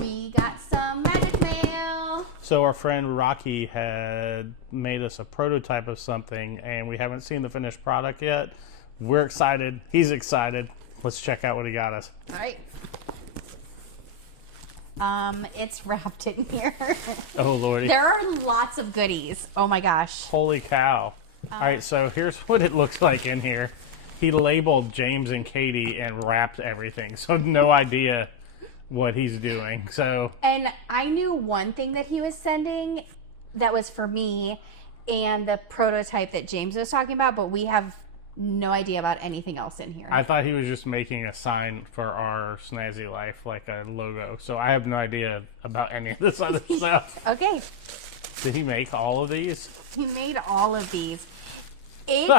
We got some magic mail. So our friend Rocky had made us a prototype of something, and we haven't seen the finished product yet. We're excited. He's excited. Let's check out what he got us. All right. It's wrapped in here. Oh, Lordy. There are lots of goodies. Oh, my gosh. Holy cow. All right, so here's what it looks like in here. He labeled James and Katie and wrapped everything, so no idea what he's doing. And I knew one thing that he was sending that was for me and the prototype that James was talking about, but we have no idea about anything else in here. I thought he was just making a sign for our Snazzy Life, like a logo. So I have no idea about any of this other stuff. Okay. Did he make all of these? He made all of these. It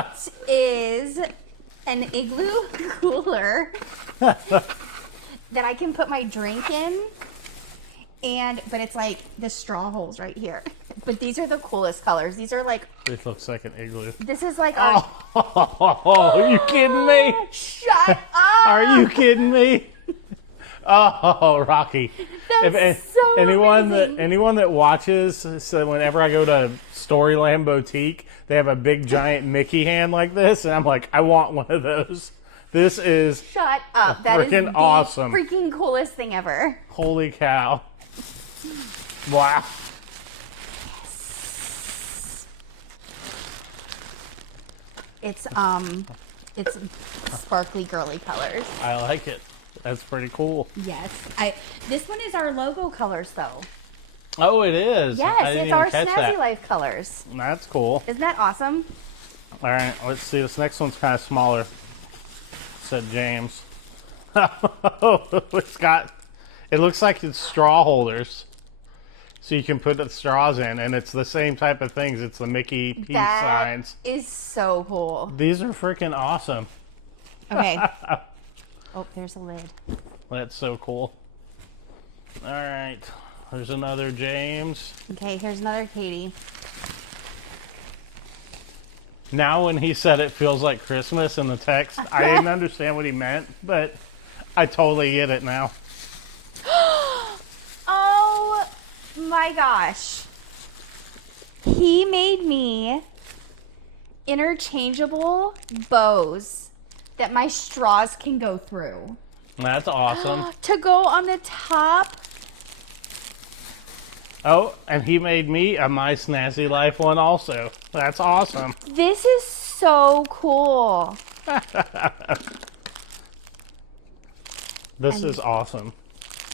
is an igloo cooler that I can put my drink in. But it's like the straw holes right here. But these are the coolest colors. These are like... This looks like an igloo. This is like our... Oh, are you kidding me? Shut up! Are you kidding me? Oh, Rocky. That's so amazing. Anyone that watches, so whenever I go to Storyland Boutique, they have a big giant Mickey hand like this, and I'm like, I want one of those. This is Shut up. That is freaking the awesome. freaking coolest thing ever. Holy cow. Wow. It's sparkly girly colors. I like it. That's pretty cool. Yes. This one is our logo colors though. Oh, it is? Yes, I didn't it's our even catch Snazzy that. Life colors. That's cool. Isn't that awesome? All right, let's see. This next one's kind of smaller, said James. It looks like it's straw holders. So you can put the straws in, and it's the same type of things. It's the Mickey peace signs. That is so cool. These are freaking awesome. Okay. Oh, there's a lid. That's so cool. All right. There's another James. Okay, here's another Katie. Now when he said it feels like Christmas in the text, I didn't understand what he meant, but I totally get it now. Oh my gosh. He made me interchangeable bows that my straws can go through. That's awesome. To go on the top. Oh, and he made me a My Snazzy Life one also. That's awesome. This is so cool. This is awesome.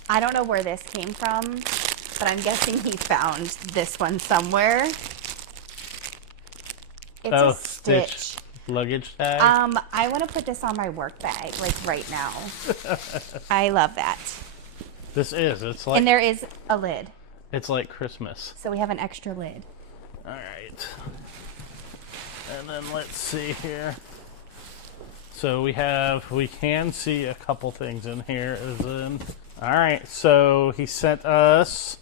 I don't know where this came from, but I'm guessing he found this one somewhere. It's a Stitch luggage tag. I want to put this on my work bag, like right now. I love that. It's like... And there is a lid. It's like Christmas. So we have an extra lid. All right. And then let's see here. So we can see a couple things in here. All right, so he sent us,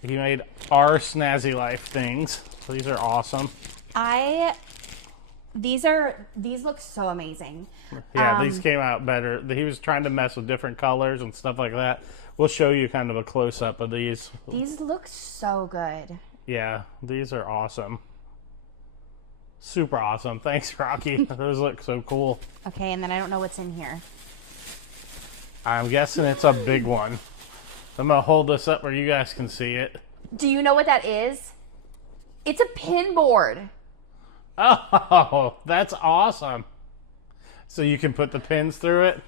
he made our Snazzy Life things. So these are awesome. These look so amazing. Yeah, these came out better. He was trying to mess with different colors and stuff like that. We'll show you kind of a close-up of these. These look so good. Yeah, these are awesome. Super awesome. Thanks, Rocky. Those look so cool. Okay, and then I don't know what's in here. I'm guessing it's a big one. I'm going to hold this up where you guys can see it. Do you know what that is? It's a pin board. Oh, that's awesome. So you can put the pins through it.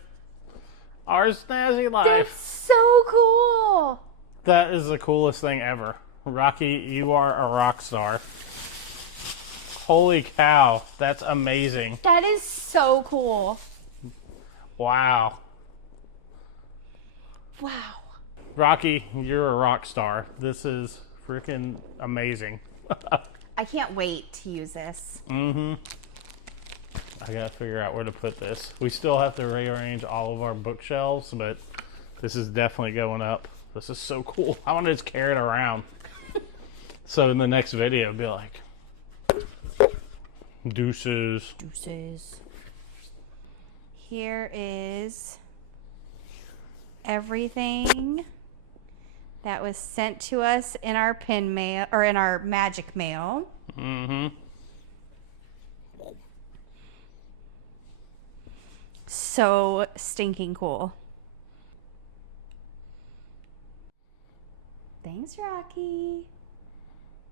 Our Snazzy Life. That's so cool. That is the coolest thing ever. Rocky, you are a rock star. Holy cow, that's amazing. That is so cool. Wow. Wow. Rocky, you're a rock star. This is freaking amazing. I can't wait to use this. Mm-hmm. I gotta figure out where to put this. We still have to rearrange all of our bookshelves, but this is definitely going up. This is so cool. I want to just carry it around. So in the next video, it'll be like, deuces. Deuces. Here is everything that was sent to us in our pin mail or in our magic mail. Mm-hmm. So stinking cool. Thanks, Rocky.